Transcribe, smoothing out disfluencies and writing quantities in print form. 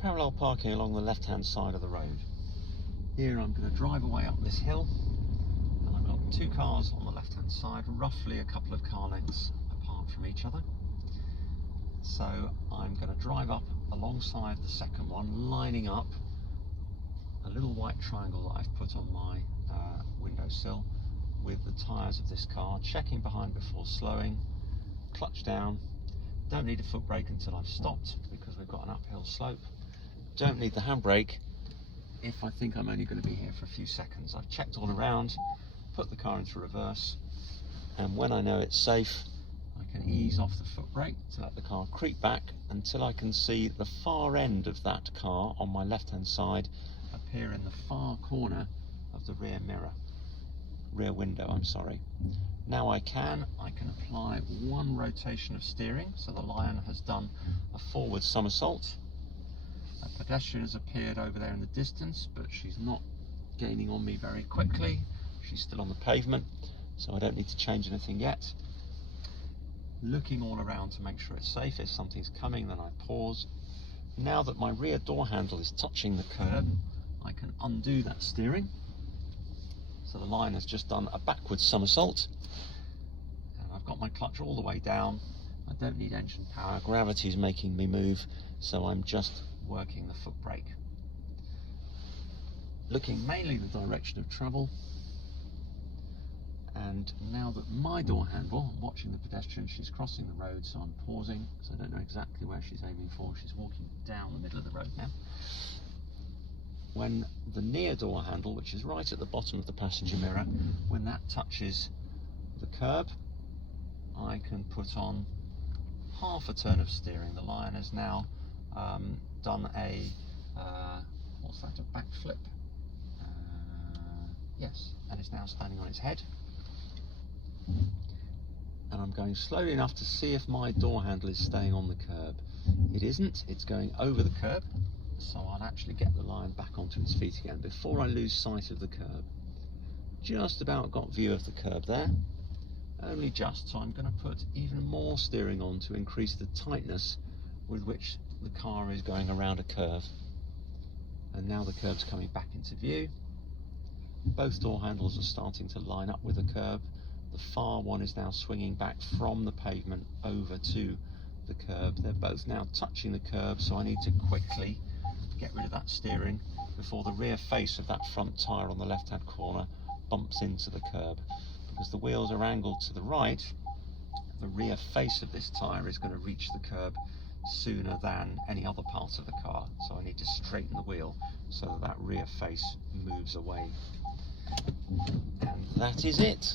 parallel parking along the left-hand side of the road. Here I'm going to drive away up this hill, and I've got two cars on the left-hand side, roughly a couple of car lengths apart from each other. So I'm going to drive up alongside the second one, lining up a little white triangle that I've put on my windowsill with the tyres of this car, checking behind before slowing, clutch down. Don't need a foot brake until I've stopped because we've got an uphill slope. Don't need the handbrake if I think I'm only going to be here for a few seconds. I've checked all around, put the car into reverse, and when I know it's safe, I can ease off the foot brake to let the car creep back until I can see the far end of that car on my left-hand side appear in the far corner of the rear window, I'm sorry. Now I can apply one rotation of steering, so the Lion has done a forward somersault. A pedestrian has appeared over there in the distance, but she's not gaining on me very quickly. She's still on the pavement, so I don't need to change anything yet. Looking all around to make sure it's safe. If something's coming, then I pause. Now that my rear door handle is touching the curb, I can undo that steering. So the Lion has just done a backward somersault, and I've got my clutch all the way down. I don't need engine power, gravity is making me move, so I'm just working the foot brake. Looking mainly the direction of travel, and now that my door handle, I'm watching the pedestrian, she's crossing the road, so I'm pausing, because I don't know exactly where she's aiming for. She's walking down the middle of the road now. When the near door handle, which is right at the bottom of the passenger mirror, when that touches the curb, I can put on half a turn of steering. The Lion has now done a, what's that, a backflip? Yes, and is now standing on its head. And I'm going slowly enough to see if my door handle is staying on the curb. It isn't, it's going over the curb. So I'll actually get the Lion back onto its feet again before I lose sight of the curb. Just about got view of the curb there, only just, so I'm going to put even more steering on to increase the tightness with which the car is going around a curve. And now the curb's coming back into view. Both door handles are starting to line up with the curb. The far one is now swinging back from the pavement over to the curb. They're both now touching the curb, so I need to quickly get rid of that steering before the rear face of that front tyre on the left-hand corner bumps into the curb. Because the wheels are angled to the right, the rear face of this tyre is going to reach the curb sooner than any other part of the car. So I need to straighten the wheel so that that rear face moves away. And that is it.